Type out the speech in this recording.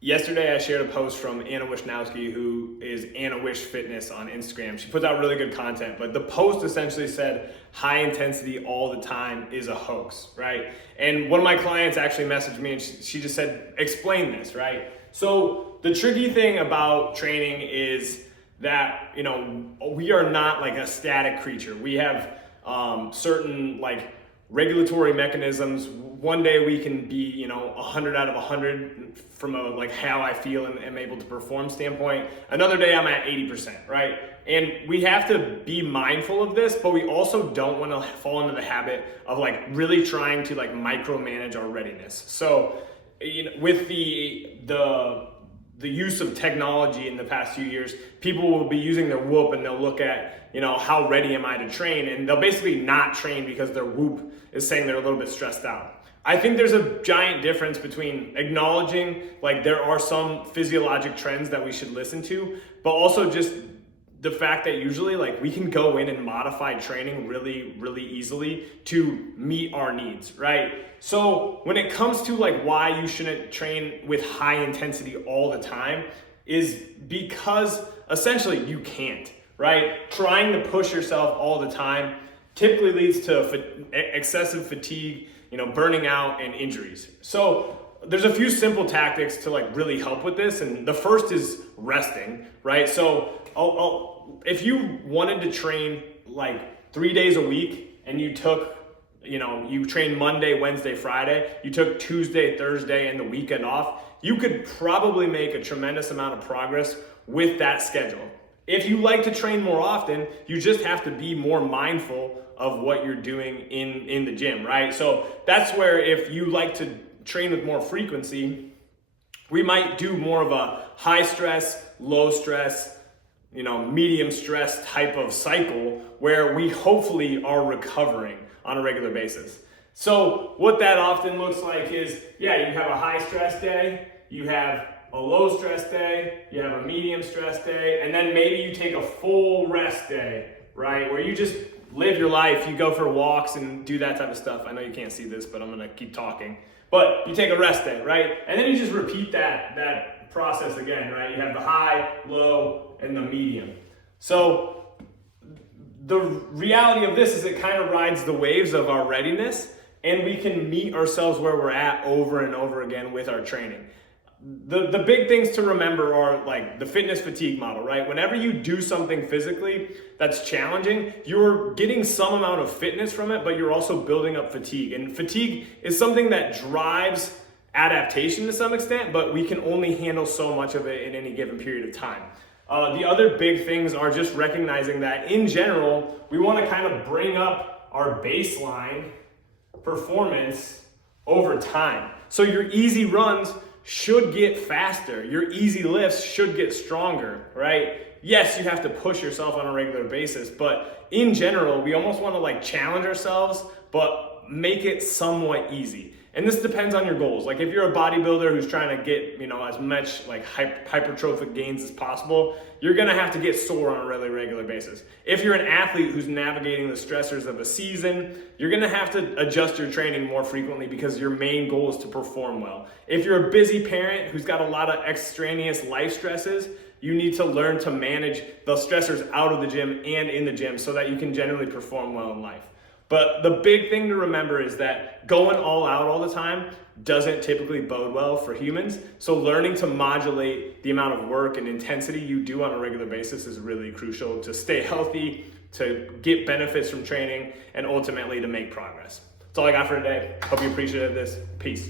Yesterday, I shared a post from Anna Wisnowski, who is Anna Wish Fitness on Instagram. She puts out really good content, but the post essentially said high intensity all the time is a hoax, right? And one of my clients actually messaged me and she just said, explain this, right? So the tricky thing about training is that, we are not like a static creature. We have certain like regulatory mechanisms. One day we can be 100 out of 100 from a like how I feel and am able to perform standpoint. Another day I'm at 80%, right? And we have to be mindful of this, but we also don't want to fall into the habit of like really trying to like micromanage our readiness. So with the use of technology in the past few years, people will be using their Whoop and they'll look at, how ready am I to train? And they'll basically not train because their Whoop is saying they're a little bit stressed out. I think there's a giant difference between acknowledging like there are some physiologic trends that we should listen to, but also just the fact that usually like we can go in and modify training really, really easily to meet our needs, right? So when it comes to like why you shouldn't train with high intensity all the time is because essentially you can't, right? Trying to push yourself all the time typically leads to excessive fatigue, burning out and injuries. So there's a few simple tactics to like really help with this. And the first is resting, right? So if you wanted to train like 3 days a week and you took, you train Monday, Wednesday, Friday, you took Tuesday, Thursday, and the weekend off, you could probably make a tremendous amount of progress with that schedule. If you like to train more often, you just have to be more mindful of what you're doing in the gym, right? So that's where if you like to train with more frequency, we might do more of a high stress, low stress, medium stress type of cycle where we hopefully are recovering on a regular basis. So what that often looks like is, you have a high stress day, you have a low stress day, you have a medium stress day, and then maybe you take a full rest day, right? Where you just live your life, you go for walks and do that type of stuff. I know you can't see this, but I'm gonna keep talking. But you take a rest day, right? And then you just repeat that process again, right? You have the high, low, and the medium. So the reality of this is it kind of rides the waves of our readiness, and we can meet ourselves where we're at over and over again with our training. The big things to remember are like the fitness fatigue model, right? Whenever you do something physically that's challenging, you're getting some amount of fitness from it, but you're also building up fatigue. And fatigue is something that drives adaptation to some extent, but we can only handle so much of it in any given period of time. The other big things are just recognizing that in general, we want to kind of bring up our baseline performance over time. So your easy runs should get faster. Your easy lifts should get stronger, right? Yes, you have to push yourself on a regular basis, but in general, we almost want to like challenge ourselves, but make it somewhat easy. And this depends on your goals. Like if you're a bodybuilder who's trying to get, as much like hypertrophic gains as possible, you're gonna have to get sore on a really regular basis. If you're an athlete who's navigating the stressors of a season, you're gonna have to adjust your training more frequently because your main goal is to perform well. If you're a busy parent who's got a lot of extraneous life stresses, you need to learn to manage those stressors out of the gym and in the gym so that you can generally perform well in life. But the big thing to remember is that going all out all the time doesn't typically bode well for humans. So learning to modulate the amount of work and intensity you do on a regular basis is really crucial to stay healthy, to get benefits from training, and ultimately to make progress. That's all I got for today. Hope you appreciated this. Peace.